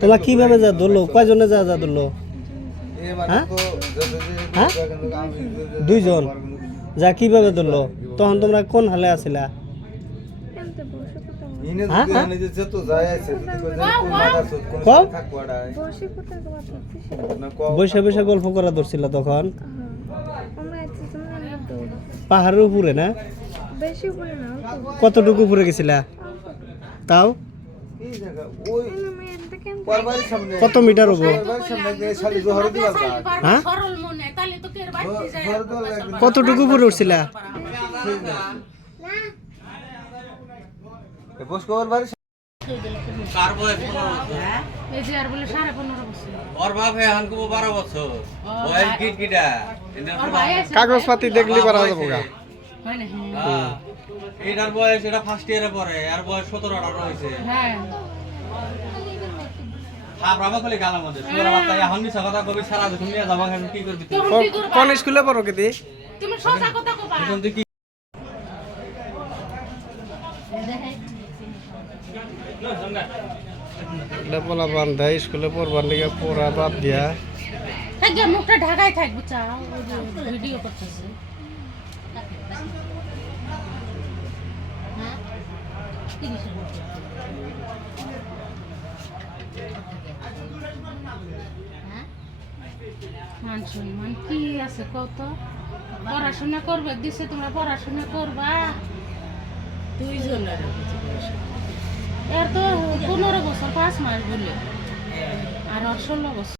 তোলে কীভাবে যা ধরলো? কয়জনে যা যা ধরলো? হ্যাঁ? হ্যাঁ? দুইজন? যা কীভাবে ধরলো? তখন তোমরা কোন হালে আছিলা? বসে বসে গল্প করা ধরছিল তখন? পাহাড়ের উপরে না? বেশি। কতটুকু উপরে গেছিলা? তাও? কত মিটার হব হ্যাঁ? সরল মনে তাহলে তো কের বাড়তে যায় কতটুকু উপরে উঠছিলা? কার বয়স পনেরো বছর? এই যে আর বলে সাড়ে পনেরো বছর। ওর বাপ হে হানকু বারো বছর। বয়স গিট গিটা ওর কাগজপাতি দেখলি পারা যাব হয় না হ্যাঁ। এটার বয়স এটা ফার্স্ট ইয়ারে পড়ে। আর বয়স সতেরো আঠারো হয়েছে। কোন স্কুলে পড়ো কিদি তুমি সোজা কথা কবা। এখন তুই কি লেপলা বান্ধা স্কুলে পড়বার লিগে পড়া বাদ দিয়া। থাকবে মুখটা ঢাকায় থাকবে যে ভিডিও করতেছে। হ্যাঁ। হ্যাঁ? মান সম্মান কি আছে কত পড়াশোনা করবে দিছে তোমরা পড়াশোনা করবা? দুইজনের এর তো পনেরো বছর পাঁচ মাস বলে। আর ষোলো বছর।